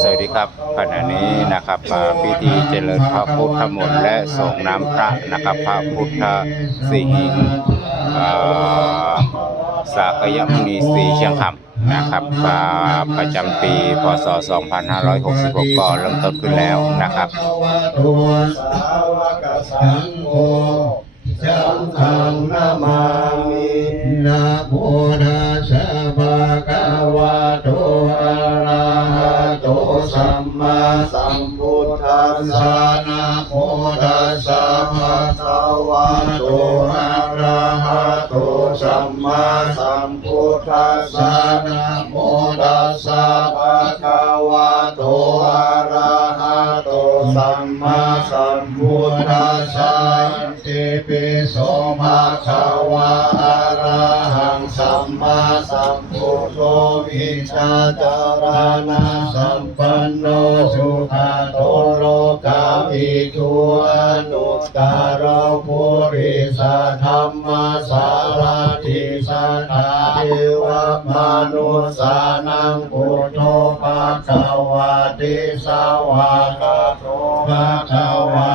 สวัสดีครับขณะนี้นะครับพิธีเจริญพระพุทธมนต์และส่งน้ำพระนะครับพระพุทธสิหิงอ่าสากยมุนีสีเชียงคำนะครับอ่าประจำปีพศ 2566 ก็เริ่มต้นขึ้นแล้วนะครับสังฆนามามินะโมตัสสะภะคะวะ สัมมาสัมพุทธัสสะนะโมตัสสะภะคะวะโตอะระหะโตสัมมาสัมพุทธัสสะนะโมตัสสะภะคะวะโตอะระหะโตสัมมาสัมพุทธัสสะติปิโสภะคะวะ สัมพุทโธวิชาจารณะสัมปันโนสุขโตโลกาวิทูอนุตตรภูริสธรรมสารติสัทธาเทวมนุสานังพุทโธภะคะวะติสาวะกะโตภะคะวะ